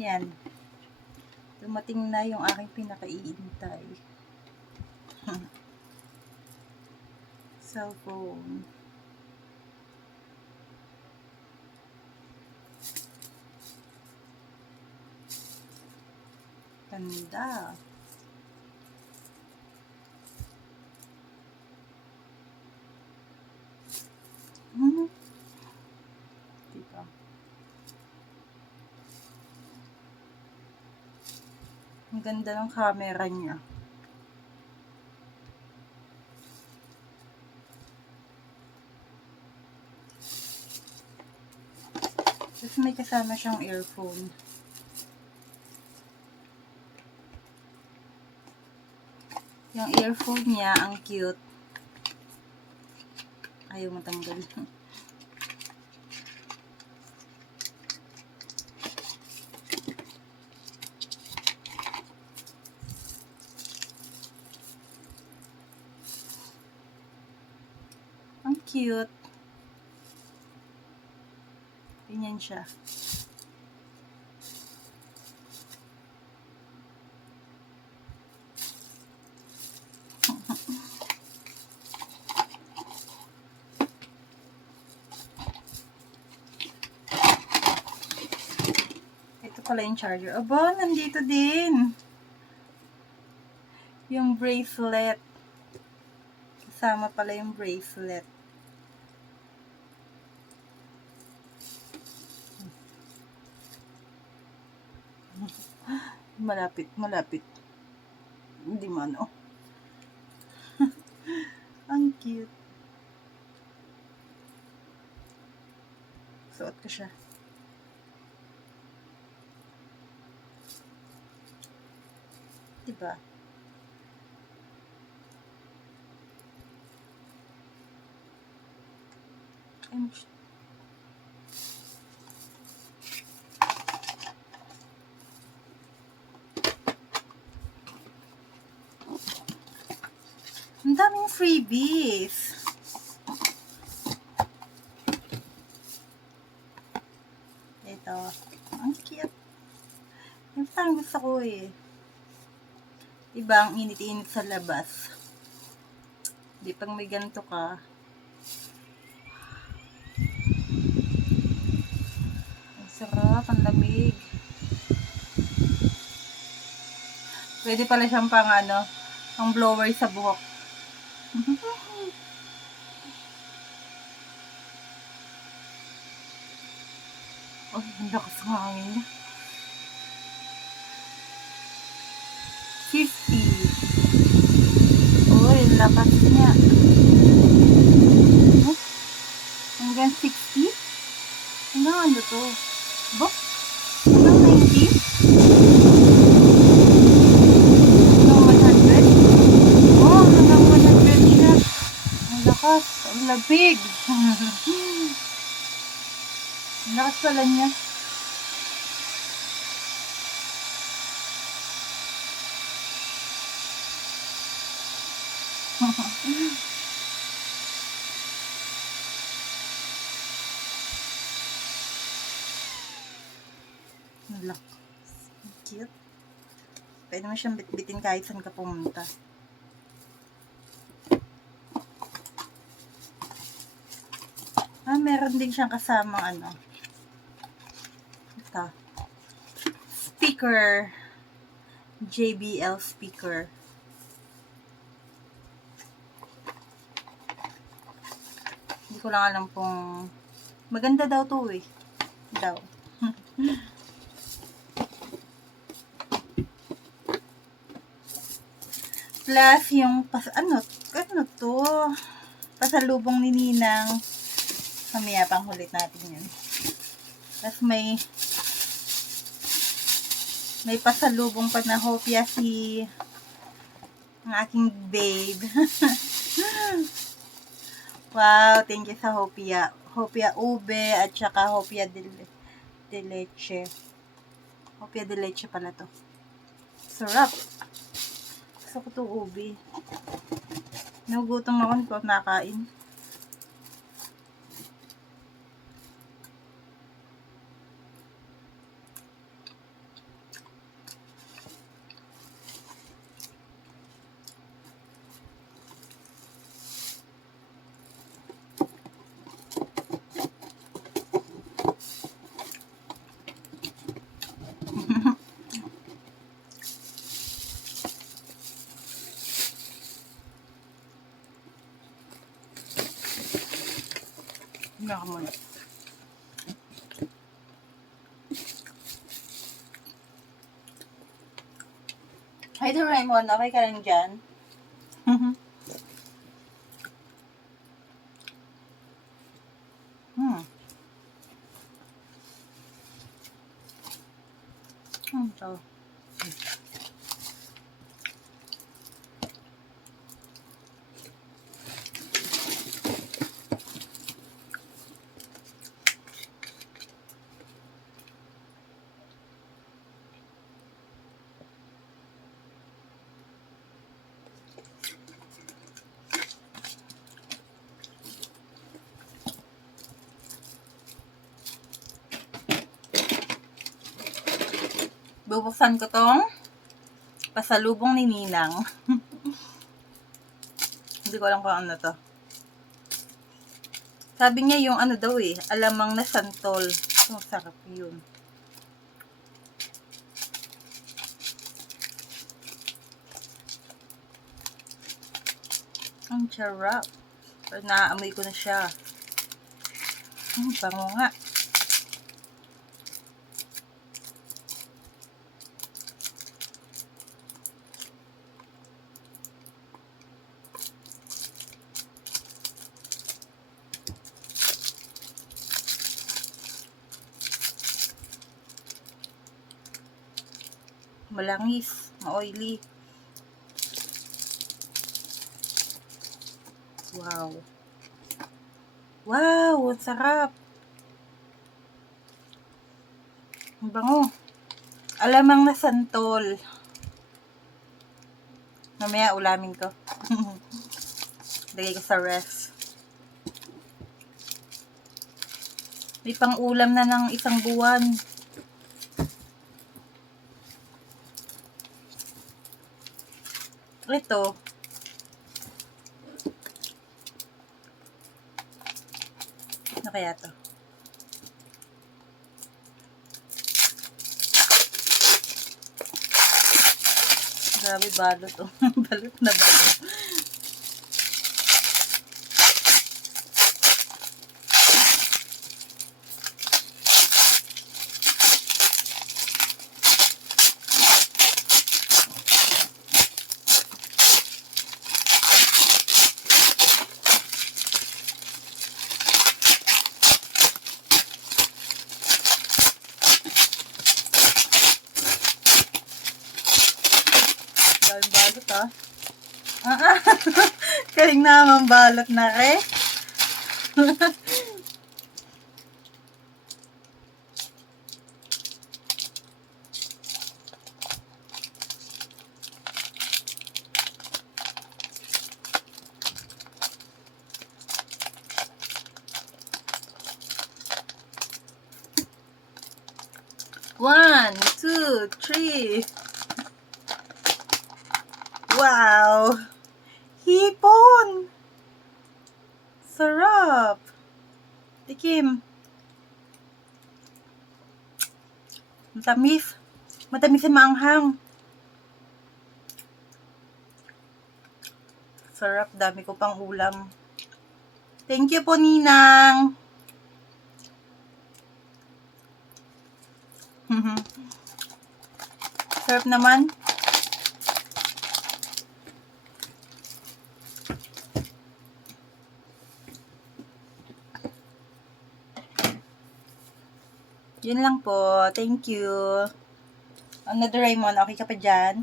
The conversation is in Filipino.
Yan. Dumating na yung aking pinakaiintay. Cellphone. Ganda. Diba? Ang ganda ng camera niya. Tapos may kasama siyang earphone. Yung earphone niya, ang cute. Ayaw matanggal. Ang cute. Ganyan siya. Ito pala yung charger. Aba, nandito din. Yung bracelet. Kasama pala yung bracelet. Malapit. Hindi man, oh. Ang cute. Suot ko siya. Diba? Ang daming freebies. Ito. Ang cute. Yung parang gusto ko eh. Diba, ang init-init sa labas. Di pag may ganito ka. Ang sarap, ang lamig. Pwede pala siyang pang pang blower sa buhok. Oh, ang lakas ng hangin niya. 50. Oh, yung lakas niya. Oh, hanggang 60? Hanggang ano to? Bo? Hanggang 90? Hanggang 100? Oh, hanggang 100 siya. Ang lakas. Ang labig. Ang lakas pala niya. Ang lakas. Cute. Pwede mo siyang bitbitin kahit saan ka pumunta. Meron din siyang kasama ito. Speaker. JBL speaker. Hindi ko lang alam kung maganda daw to eh. Daw. Plus yung ano to? Pasalubong ni Ninang. Mamaya pang hulit natin yun. Tapos may pasalubong pa na hopya ang aking babe. Wow, thank you sa hopya. Hopya ube at saka hopya de leche. Hopya de leche pala to. Sarap. Gusto ko to ube. Nagugutom ako nito at nakain. Ako muna. Hi, Doraemon. Okay ka lang dyan? So. Bubuksan ko tong pasalubong ni Ninang. Hindi ko alam kung ano to. Sabi niya yung ano daw eh, alamang na santol. So, sarap yun. Ang sarap. Pero naaamoy ko na siya. Bango nga. Malangis, ma-oily. Wow. Wow, ang sarap. Ang bango. Alamang na santol. Mamaya ulamin ko. Lagay ko sa ref. May pang-ulam na ng isang buwan. Ito. Ano kaya to? Grabe, balot oh. Balot na balot. Balot ah. Kaling naman balot na re. One, two, three. Wow! Hipon! Sarap! Tikim. Matamis. Matamis na maanghang. Sarap. Dami ko pang ulam. Thank you po, Ninang. Sarap naman. Yun lang po. Thank you. Ano, Doraemon, okay ka pa dyan?